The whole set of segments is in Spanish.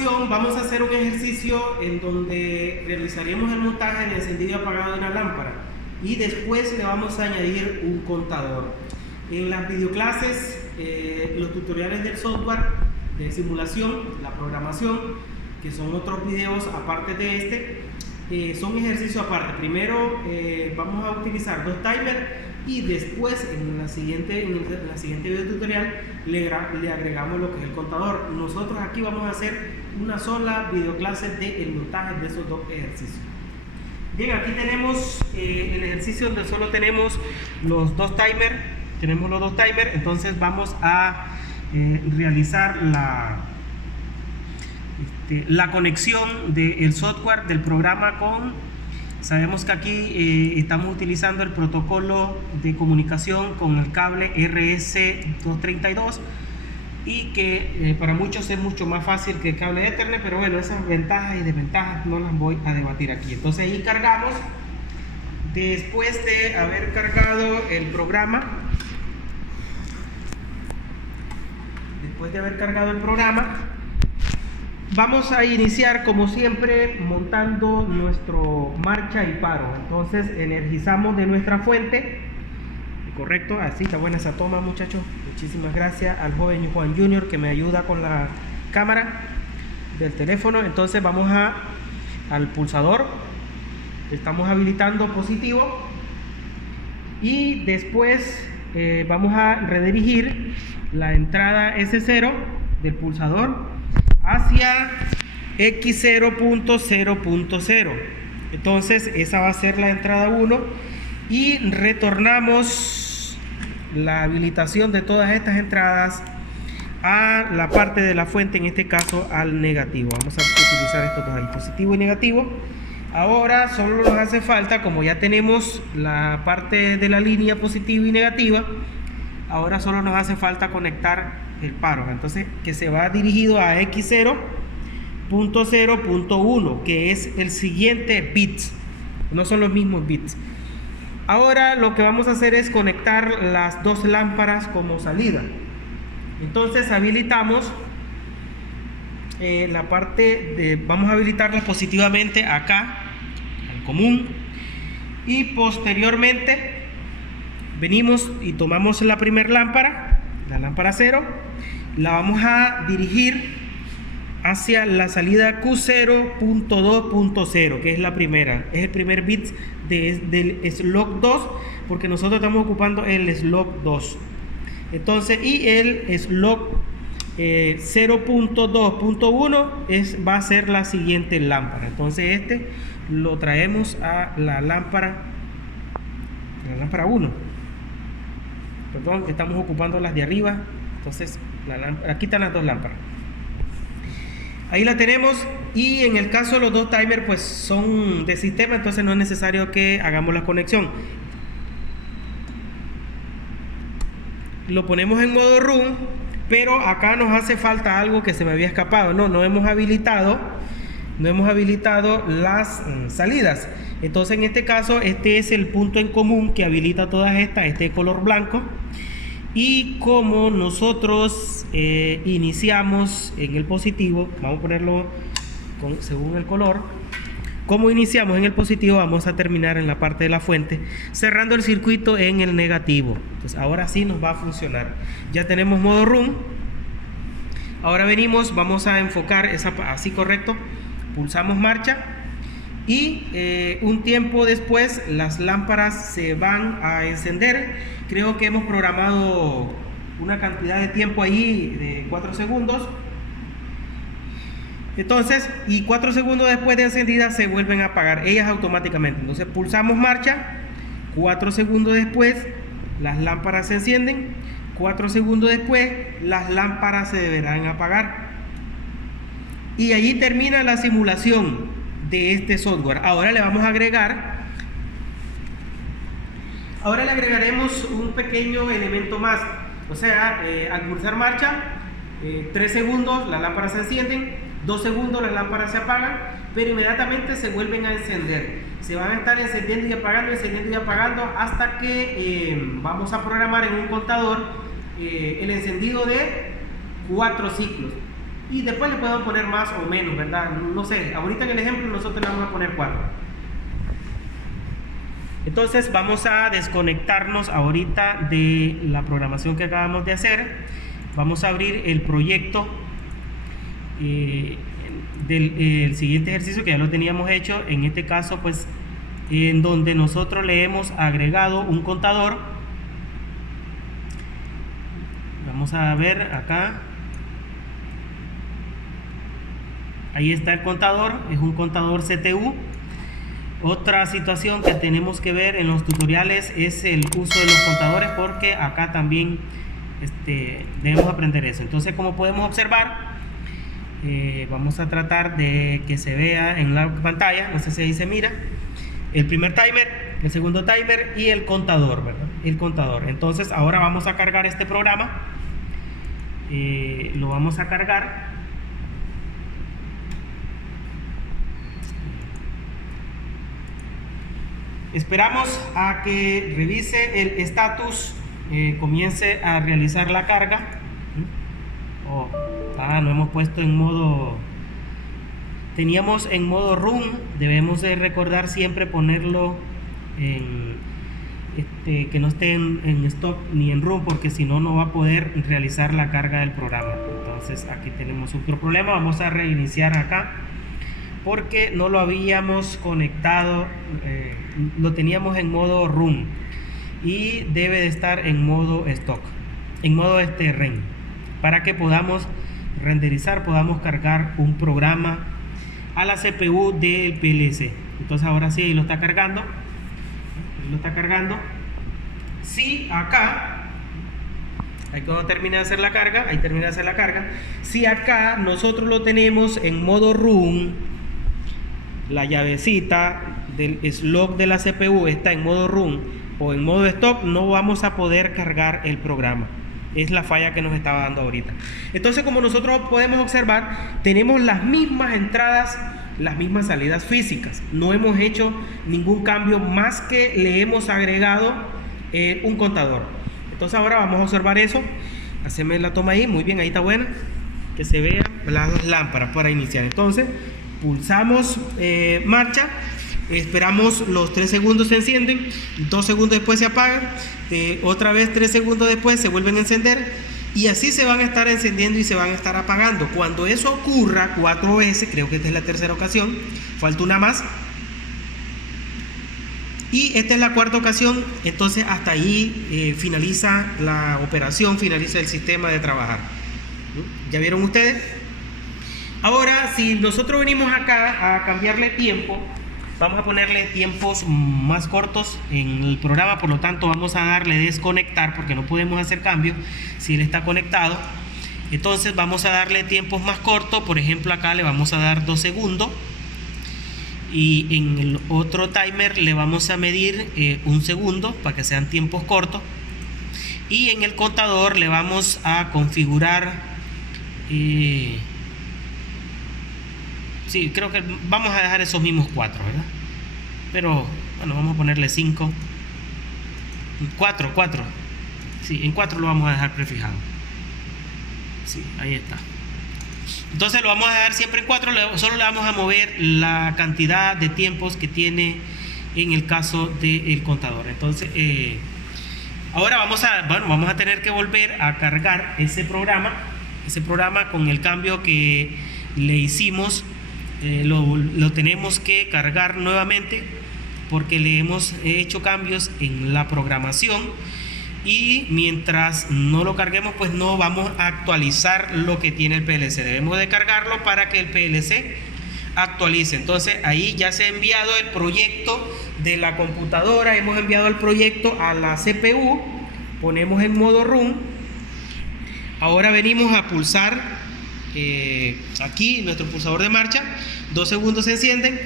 ocasión vamos a hacer un ejercicio en donde realizaremos el montaje de encendido y apagado de una lámpara y después le vamos a añadir un contador. En las videoclases, los tutoriales del software de simulación, la programación, que son otros videos aparte de este, son ejercicios aparte. Primero vamos a utilizar 2 timers y después en la siguiente video tutorial le agregamos lo que es el contador. Nosotros aquí vamos a hacer una sola videoclase del montaje de esos 2 ejercicios. Bien, aquí tenemos el ejercicio donde solo tenemos los 2 timers. Tenemos los 2 timers, entonces vamos a realizar la conexión del software del programa con... Sabemos que aquí estamos utilizando el protocolo de comunicación con el cable RS232 y que para muchos es mucho más fácil que el cable Ethernet, pero bueno, esas ventajas y desventajas no las voy a debatir aquí. Entonces ahí cargamos. Después de haber cargado el programa, vamos a iniciar como siempre montando nuestro marcha y paro. Entonces energizamos de nuestra fuente, correcto, así está buena esa toma, muchachos. Muchísimas gracias al joven Juan Junior que me ayuda con la cámara del teléfono. Entonces vamos al pulsador, estamos habilitando positivo y después vamos a redirigir la entrada S0 del pulsador hacia X0.0.0. Entonces esa va a ser la entrada 1 y retornamos la habilitación de todas estas entradas a la parte de la fuente, en este caso al negativo. Vamos a utilizar estos dos ahí, positivo y negativo. Ahora solo nos hace falta, como ya tenemos la parte de la línea positiva y negativa, ahora solo nos hace falta conectar el paro, entonces que se va dirigido a X0.0.1, que es el siguiente bit, no son los mismos bits. Ahora lo que vamos a hacer es conectar las 2 lámparas como salida. Entonces habilitamos la parte de, vamos a habilitarlas positivamente acá al común y posteriormente venimos y tomamos la primera lámpara, la lámpara 0, la vamos a dirigir hacia la salida Q0.2.0, que es la primera, es el primer bit del slot 2, porque nosotros estamos ocupando el slot 2. Entonces, y el slot 0.2.1 va a ser la siguiente lámpara. Entonces este lo traemos a la lámpara 1. Perdón, estamos ocupando las de arriba. Entonces aquí están las 2 lámparas, ahí la tenemos. Y en el caso de los 2 timers pues son de sistema, entonces no es necesario que hagamos la conexión. Lo ponemos en modo run, pero acá nos hace falta algo que se me había escapado. No hemos habilitado las salidas. Entonces en este caso este es el punto en común que habilita todas estas, este de color blanco. Y como nosotros iniciamos en el positivo, vamos a ponerlo según el color. Como iniciamos en el positivo, vamos a terminar en la parte de la fuente, cerrando el circuito en el negativo. Entonces ahora sí nos va a funcionar. Ya tenemos modo run. Ahora venimos, vamos a enfocar así, correcto. Pulsamos marcha y un tiempo después las lámparas se van a encender. Creo que hemos programado una cantidad de tiempo ahí de 4 segundos. Entonces, y 4 segundos después de encendida se vuelven a apagar ellas automáticamente. Entonces pulsamos marcha, 4 segundos después las lámparas se encienden, 4 segundos después las lámparas se deberán apagar. Y allí termina la simulación de este software. Ahora le agregaremos un pequeño elemento más. O sea, al pulsar marcha, 3 segundos las lámparas se encienden, 2 segundos las lámparas se apagan, pero inmediatamente se vuelven a encender. Se van a estar encendiendo y apagando hasta que vamos a programar en un contador el encendido de 4 ciclos. y después le podemos poner más o menos, ¿verdad? No sé, ahorita en el ejemplo nosotros le vamos a poner 4. Entonces vamos a desconectarnos ahorita de la programación que acabamos de hacer. Vamos a abrir el proyecto del siguiente ejercicio que ya lo teníamos hecho. En este caso, pues, en donde nosotros le hemos agregado un contador. Vamos a ver acá. Ahí está el contador, es un contador CTU. Otra situación que tenemos que ver en los tutoriales es el uso de los contadores, porque acá también debemos aprender eso. Entonces, como podemos observar, vamos a tratar de que se vea en la pantalla, no sé si ahí se mira, el primer timer, el segundo timer y el contador, ¿verdad? El contador. Entonces, ahora vamos a cargar este programa, lo vamos a cargar. Esperamos a que revise el estatus, comience a realizar la carga. No hemos puesto en modo, teníamos en modo run. Debemos de recordar siempre ponerlo en que no esté en stop ni en run, porque si no, no va a poder realizar la carga del programa. Entonces aquí tenemos otro problema. Vamos a reiniciar acá porque no lo habíamos conectado, lo teníamos en modo run y debe de estar en modo stock, en modo REN, para que podamos renderizar, podamos cargar un programa a la CPU del PLC. Entonces ahora sí, lo está cargando, si acá, ahí cuando termine de hacer la carga, si acá nosotros lo tenemos en modo run, la llavecita del slot de la CPU está en modo run o en modo stop, no vamos a poder cargar el programa. Es la falla que nos estaba dando ahorita. Entonces, como nosotros podemos observar, tenemos las mismas entradas, las mismas salidas físicas. No hemos hecho ningún cambio más que le hemos agregado un contador. Entonces ahora vamos a observar eso. Haceme la toma ahí, muy bien, ahí está buena, que se vean las dos lámparas para iniciar. Entonces pulsamos marcha, esperamos los 3 segundos, se encienden, 2 segundos después se apagan, otra vez 3 segundos después se vuelven a encender, y así se van a estar encendiendo y se van a estar apagando. Cuando eso ocurra 4 veces, creo que esta es la tercera ocasión, falta una más, y esta es la cuarta ocasión, entonces hasta ahí finaliza la operación, finaliza el sistema de trabajar. ¿Ya vieron ustedes? Ahora, si nosotros venimos acá a cambiarle tiempo, vamos a ponerle tiempos más cortos en el programa, por lo tanto vamos a darle desconectar porque no podemos hacer cambio si él está conectado. Entonces vamos a darle tiempos más cortos, por ejemplo acá le vamos a dar 2 segundos y en el otro timer le vamos a medir 1 segundo para que sean tiempos cortos, y en el contador le vamos a configurar sí, creo que vamos a dejar esos mismos 4, ¿verdad? Pero, bueno, vamos a ponerle 5. 4. Sí, en 4 lo vamos a dejar prefijado. Sí, ahí está. Entonces lo vamos a dejar siempre en 4, solo le vamos a mover la cantidad de tiempos que tiene en el caso del contador. Entonces, ahora vamos a tener que volver a cargar ese programa con el cambio que le hicimos. Lo tenemos que cargar nuevamente porque le hemos hecho cambios en la programación, y mientras no lo carguemos pues no vamos a actualizar lo que tiene el PLC. Debemos de cargarlo para que el PLC actualice. Entonces ahí ya se ha enviado el proyecto de la computadora, hemos enviado el proyecto a la CPU, ponemos en modo run. Ahora venimos a pulsar aquí nuestro pulsador de marcha, 2 segundos se encienden,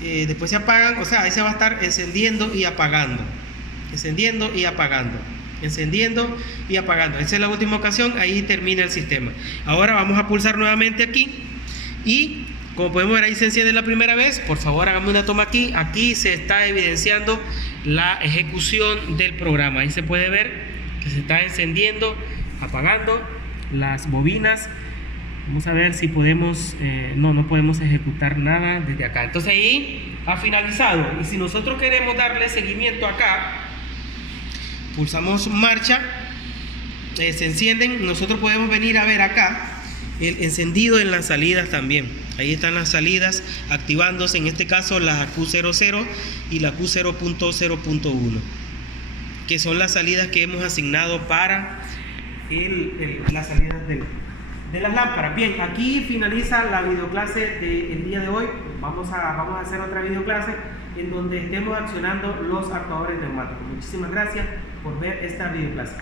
después se apagan, o sea, ahí se va a estar encendiendo y apagando, encendiendo y apagando, encendiendo y apagando. Esa es la última ocasión, ahí termina el sistema. Ahora vamos a pulsar nuevamente aquí y como podemos ver ahí se enciende la primera vez. Por favor hágame una toma aquí, aquí se está evidenciando la ejecución del programa. Ahí se puede ver que se está encendiendo, apagando las bobinas Vamos a ver si podemos, no podemos ejecutar nada desde acá. Entonces ahí ha finalizado. Y si nosotros queremos darle seguimiento acá, pulsamos marcha, se encienden. Nosotros podemos venir a ver acá el encendido en las salidas también. Ahí están las salidas activándose, en este caso la Q00 y la Q0.0.1, que son las salidas que hemos asignado para las salidas de las lámparas. Bien, aquí finaliza la videoclase del día de hoy. Vamos a hacer otra videoclase en donde estemos accionando los actuadores neumáticos. Muchísimas gracias por ver esta videoclase.